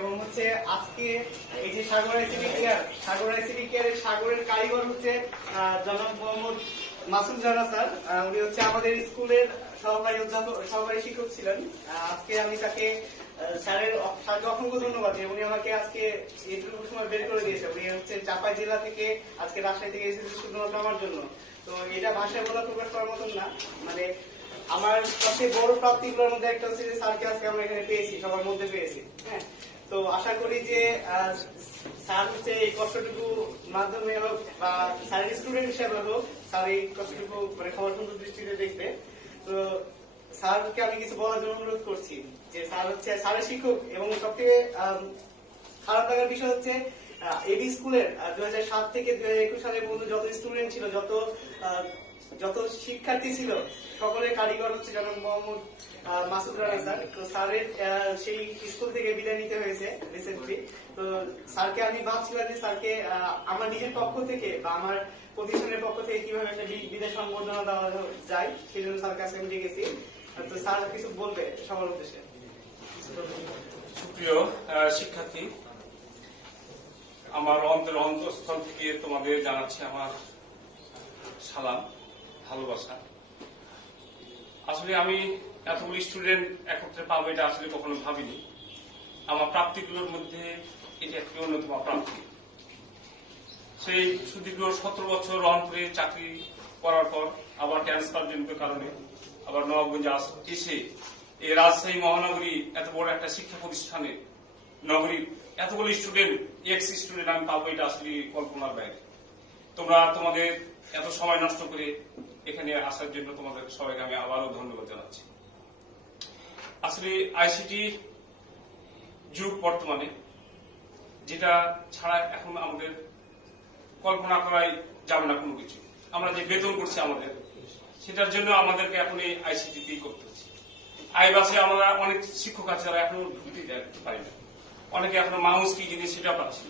এবং হচ্ছে আজকে এই যে সাগর আইসিটি কেয়ারের সাগরের কারিগর হচ্ছে জনাব মোহাম্মদ মাসুদ জানা স্যার। উনি হচ্ছে আমাদের স্কুলের সহকারী শিক্ষক ছিলেন। আজকে আমি তাকে স্যারকে অসংখ্য ধন্যবাদ। উনি আমাকে আজকে এইটুকু সময় বের করে দিয়েছে। উনি হচ্ছে চাপাই জেলা থেকে আজকে রাজশাহী থেকে এসেছে শুধুমাত্র আমার জন্য। তো এটা ভাষায় বলা প্রকাশ করার মতন না। মানে আমার সবচেয়ে বড় প্রাপ্তিগুলোর মধ্যে একটা হচ্ছে যে স্যারকে আজকে আমরা এখানে পেয়েছি, সবার মধ্যে পেয়েছি। হ্যাঁ, তো আশা করি যে স্যার হচ্ছে এই কষ্টটুকু মাধ্যমে হোক বা স্যারের স্টুডেন্ট হিসেবে হোক স্যার এই কষ্টটুকু মানে খবর সুন্দর দৃষ্টিতে দেখবে। তো স্যারকে আমি কিছু বলার জন্য অনুরোধ করছি যে স্যার হচ্ছে স্যারের শিক্ষক এবং সবথেকে খারাপ লাগার বিষয় হচ্ছে এবি স্কুলের 2007 থেকে 2021 সালের পর্যন্ত যত স্টুডেন্ট ছিল, যত শিক্ষার্থী ছিল, সকলের কারিগর হচ্ছে জনাব মোহাম্মদ মাসুদ রানা স্যার। তো স্যারের সেই স্কুল থেকে বিদায় নিতে হয়েছে রিসেন্টলি। তো স্যারকে আমি ভাবছিলাম যে স্যারকে আমার নিজের পক্ষ থেকে বা আমার প্রতিষ্ঠানের পক্ষ থেকে কিভাবে একটা বিদায় সম্বর্ধনা দেওয়া যায়, সেই জন্য স্যার কাছে আমি ডেকেছি। তো স্যার কিছু বলবে সবার উদ্দেশ্যে। সুপ্রিয় শিক্ষার্থী, আমার অন্তঃস্থল থেকে তোমাদের জানাচ্ছি আমার সালাম, ভালোবাসা। আসলে আমি এতগুলি স্টুডেন্ট একত্রে পাবো এটা আসলে কখনো ভাবিনি। আমার প্রাপ্তিগুলোর মধ্যে এটা একটি অন্যতম প্রাপ্তি। সেই সুদীর্ঘ 17 বছর রংপুরে চাকরি করার পর আবার ট্রান্সফার জনিত কারণে আবার নবাবগঞ্জে এসে এই রাজশাহী মহানগরী এত বড় একটা শিক্ষা প্রতিষ্ঠানে নগরীর এতগুলো স্টুডেন্ট আমি পাবো এটা আসলে কল্পনার বাইরে। তোমরা তোমাদের এত সময় নষ্ট করে এখানে আসার জন্য তোমাদের সবাইকে আমি আবারও ধন্যবাদ জানাচ্ছি। আসলে আইসিটি যুগ বর্তমানে, যেটা ছাড়া এখন আমাদের কল্পনা করাই যাবে না কোনো কিছু। আমরা যে বেতন করছি আমাদের, সেটার জন্য আমাদেরকে এখন এই আইসিটিতেই করতে হচ্ছে। আইবাসে আমরা অনেক শিক্ষক আছে যারা এখনো ঢুকতে পারি না, অনেকে এখনো মাউস কি জিনিস সেটা পাচ্ছি।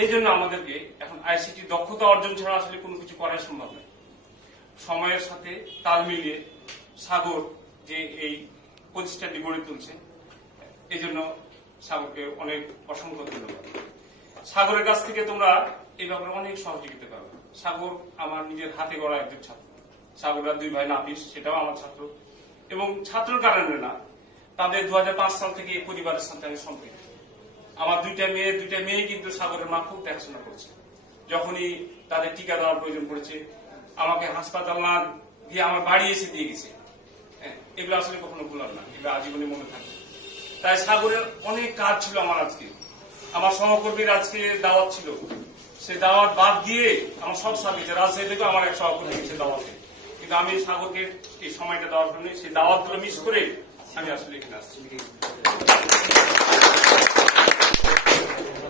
এই জন্য আমাদেরকে এখন আইসিটি দক্ষতা অর্জন ছাড়া আসলে কোনো কিছু করা সম্ভব নয়। সময়ের সাথে তাল মিলিয়ে সাগর যে এই প্রতিষ্ঠানটি গড়ে তুলছে, এই জন্য সাগরকে অনেক অসংখ্য ধন্যবাদ। সাগরের কাছ থেকে তোমরা এই ব্যাপারে অনেক সহযোগিতা পাবে। সাগর আমার নিজের হাতে গড়া একজন ছাত্র। সাগরের 2 ভাই নাফিস, সেটাও আমার ছাত্র। এবং ছাত্রের কারণে না, তাদের 2005 সাল থেকে এই পরিবারের সাথে আমি সম্পৃক্ত। আমার দুইটা মেয়ে কিন্তু সাগরের মা খুব দেখাশোনা করছে। যখনই তাদের টিকা দেওয়ার প্রয়োজন পড়েছে, আমাকে হাসপাতাল না দিয়ে আমার বাড়ি এসে দিয়ে গেছে। এগুলো আসলে কখনো ভুলার না, এগুলো আজীবনে মনে থাকবে। তাই সাগরের অনেক কাজ ছিল আমার আজকে। আমার সহকর্মীর আজকে দাওয়াত ছিল, সেই দাওয়াত বাদ দিয়ে আমার সব সার্ভিসে রাজশাহী থেকে আমার এক সহকর্মী গেছে দাওয়াতে, কিন্তু আমি সাগরকে এই সময়টা দেওয়ার জন্য সেই দাওয়াতগুলো মিস করে আমি আসলে এখানে আসছি।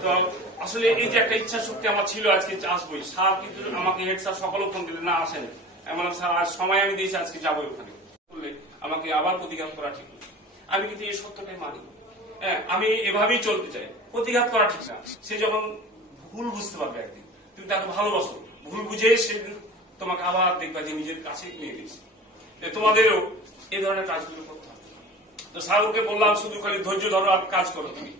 তো আসলে এই যে একটা ইচ্ছা শক্তি আমার ছিল আজকে আসবোই, স্যার কিন্তু আমাকে হেড স্যার সকালেও ফোন দিলেন, না আসেন। এমন স্যার আজ সময় আমি দিয়েছি, আজকে যাবোই ওখানে, বললে আমাকে আবার প্রতিঘাত করা ঠিক না। আমি কিন্তু এই সত্যটাই মানি। আমি এভাবেই চলতে চাই। প্রতিঘাত করা ঠিক না। সে যখন ভুল বুঝতে পারবে একদিন, তুমি তাকে ভালোবাসো, ভুল বুঝে সে তোমাকে আবার দেখবা যে নিজের কাছে নিয়ে দিয়েছে। তোমাদেরও এই ধরনের কাজগুলো করতে হবে। তো সাগরকে বললাম শুধু খালি ধৈর্য ধরো আর কাজ করো। তুমি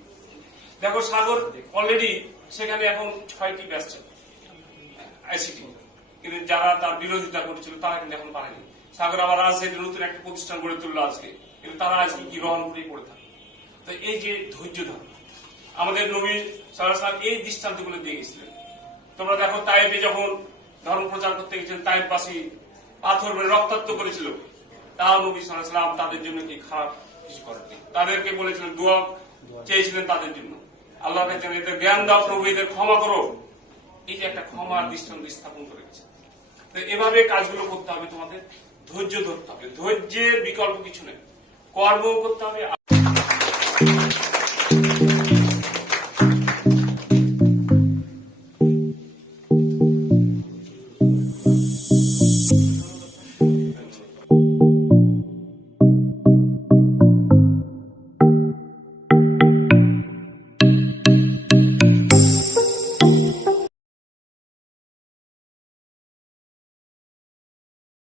দেখো সাগর অলরেডি সেখানে এখন 6টি ব্যাচ চলে আইসিটি, কিন্তু যারা তার বিরোধিতা করেছিল তারা কিন্তু এখন পারেনি। সাগর আবার রাজশাহীতে নতুন একটা প্রতিষ্ঠান গড়ে তুললো আজকে, কিন্তু তারা আজকে কি গ্রহণ করেই পড়ে থাকে। তো এই যে ধৈর্য ধরো, আমাদের নবী সাল্লাল্লাহু আলাইহি ওয়াসাল্লাম এই দৃষ্টান্তগুলো দিয়ে গেছিলেন। তোমরা দেখো তাইফে যখন ধর্ম প্রচার করতে গেছেন, তাইফবাসী পাথর মেরে রক্তাক্ত করেছিল, তাও নবী সাল্লাল্লাহু আলাইহি ওয়াসাল্লাম তাদের জন্য কি খারাপ কিছু করেননি। তাদেরকে বলেছিলেন, দোয়া চেয়েছিলেন তাদের জন্য, আল্লাহকে যেন এদের জ্ঞান দাও প্রভু, এদের ক্ষমা করো। এই যে একটা ক্ষমার দৃষ্টান্ত স্থাপন করে গেছে। তো এভাবে কাজগুলো করতে হবে, তোমাদের ধৈর্য ধরতে হবে। ধৈর্যের বিকল্প কিছু নেই, কর্ম করতে হবে।